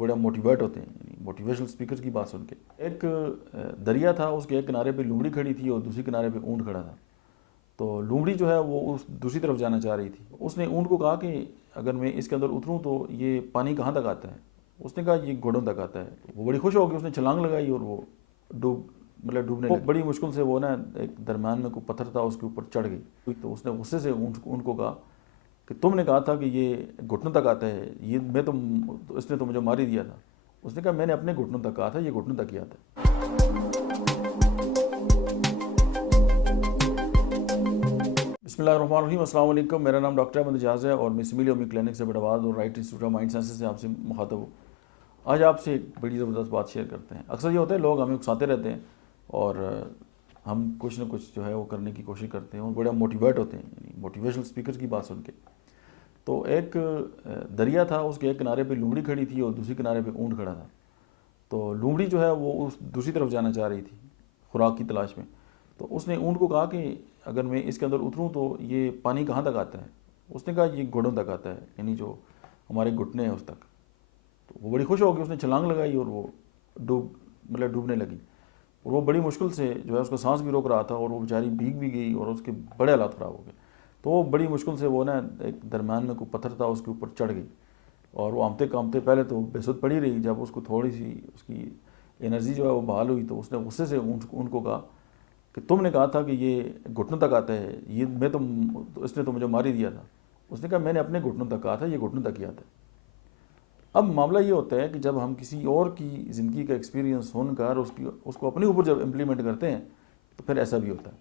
بڑا موٹیویٹ ہوتے ہیں، موٹیویشنل اسپیکر کی بات سن کے۔ ایک دریا تھا، اس کے ایک کنارے پہ لومڑی کھڑی تھی اور دوسری کنارے پہ اونٹ کھڑا تھا۔ تو لومڑی جو ہے وہ اس دوسری طرف جانا چاہ رہی تھی۔ اس نے اونٹ کو کہا کہ اگر میں اس کے اندر اتروں تو یہ پانی کہاں تک آتا ہے؟ اس نے کہا یہ گھٹنوں تک آتا ہے۔ وہ بڑی خوش ہو گئی، اس نے چھلانگ لگائی اور وہ ڈوبنے لگی۔ بڑی مشکل سے وہ نا ایک درمیان میں کوئی پتھر تھا، اس کے اوپر چڑھ گئی۔ تو اس نے غصے سے اونٹ کو کہا کہ تم نے کہا تھا کہ یہ گھٹنوں تک آتا ہے، یہ اس نے تو مجھے مار ہی دیا تھا۔ اس نے کہا میں نے اپنے گھٹنوں تک کہا تھا، یہ گھٹنوں تک ہی آتا ہے۔ بسم اللہ الرحمن الرحیم، السلام علیکم۔ میرا نام ڈاکٹر احمد اعجاز ہے اور میں سمیلی اومی کلینک سے بڑھواد اور right institute of mind sciences سے آپ سے مخاطب ہوں۔ آج آپ سے ایک بڑی زبردست بات شیئر کرتے ہیں۔ اکثر یہ ہوتا ہے لوگ ہمیں اکساتے رہتے ہیں اور ہم کچھ نہ کچھ جو ہے وہ کرنے کی کوشش کرتے ہیں اور بڑا موٹیویٹ ہوتے ہیں، موٹیویشنل اسپیکر کی بات سن کے۔ تو ایک دریا تھا، اس کے ایک کنارے پہ لومڑی کھڑی تھی اور دوسری کنارے پہ اونٹ کھڑا تھا۔ تو لومڑی جو ہے وہ اس دوسری طرف جانا چاہ رہی تھی خوراک کی تلاش میں۔ تو اس نے اونٹ کو کہا کہ اگر میں اس کے اندر اتروں تو یہ پانی کہاں تک آتا ہے؟ اس نے کہا یہ گھٹنوں تک آتا ہے، یعنی جو ہمارے گھٹنے ہیں اس تک۔ تو وہ بڑی خوش ہو گئی، اس نے چھلانگ لگائی اور وہ ڈوبنے لگی۔ اور وہ بڑی مشکل سے جو ہے اس کا سانس بھی روک رہا تھا اور وہ بیچاری بھیگ بھی گئی اور اس کے بڑے حالات خراب ہو گئے۔ تو وہ بڑی مشکل سے وہ نا ایک درمیان میں کوئی پتھر تھا، اس کے اوپر چڑھ گئی اور وہ آمتے کامتے پہلے تو بے سود پڑی رہی۔ جب اس کو تھوڑی سی اس کی انرجی جو ہے وہ بحال ہوئی تو اس نے غصے سے اونٹ کو کہا کہ تم نے کہا تھا کہ یہ گھٹنوں تک آتا ہے، اس نے تو مجھے مار ہی دیا تھا۔ اس نے کہا میں نے اپنے گھٹنوں تک کہا تھا، یہ گھٹنوں تک ہی آتا ہے۔ اب معاملہ یہ ہوتا ہے کہ جب ہم کسی اور کی زندگی کا ایکسپیرینس سن کر اس کو اپنے اوپر جب امپلیمنٹ کرتے ہیں تو پھر ایسا بھی ہوتا ہے۔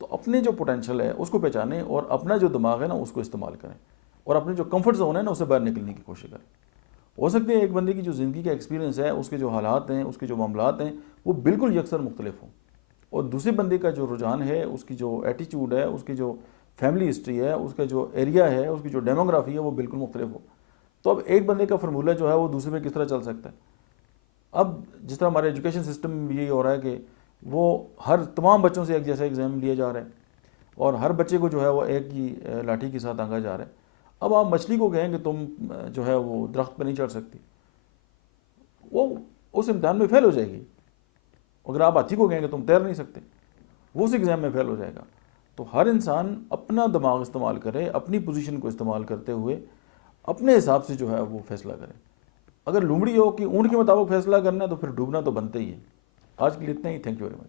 تو اپنے جو پوٹینشیل ہے اس کو پہچانیں اور اپنا جو دماغ ہے نا اس کو استعمال کریں اور اپنے جو کمفرٹ زون ہے نا اسے باہر نکلنے کی کوشش کریں۔ ہو سکتے ہیں ایک بندے کی جو زندگی کا ایکسپیرینس ہے، اس کے جو حالات ہیں، اس کے جو معاملات ہیں وہ بالکل یکسر مختلف ہوں، اور دوسرے بندے کا جو رجحان ہے، اس کی جو ایٹیچیوڈ ہے، اس کی جو فیملی ہسٹری ہے، اس کا جو ایریا ہے، اس کی جو ڈیموگرافی ہے وہ بالکل مختلف ہو۔ تو اب ایک بندے کا فارمولہ جو ہے وہ دوسرے پہ کس طرح چل سکتا ہے؟ اب جس طرح ہمارے ایجوکیشن سسٹم میں یہی ہو رہا ہے کہ وہ تمام بچوں سے ایک جیسا ایگزام لیا جا رہا ہے اور ہر بچے کو جو ہے وہ ایک ہی لاٹھی کے ساتھ آنگا جا رہا ہے۔ اب آپ مچھلی کو کہیں کہ تم جو ہے وہ درخت پہ نہیں چڑھ سکتی، وہ اس امتحان میں فیل ہو جائے گی۔ اگر آپ ہاتھی کو کہیں کہ تم تیر نہیں سکتے، وہ اس ایگزام میں فیل ہو جائے گا۔ تو ہر انسان اپنا دماغ استعمال کرے، اپنی پوزیشن کو استعمال کرتے ہوئے اپنے حساب سے جو ہے وہ فیصلہ کرے۔ اگر لومڑی ہو کہ اونٹ کے مطابق فیصلہ کرنا ہے تو پھر ڈوبنا تو بنتا ہی ہے۔ آج کے لیے اتنا ہی، تھینک یو ویری مچ۔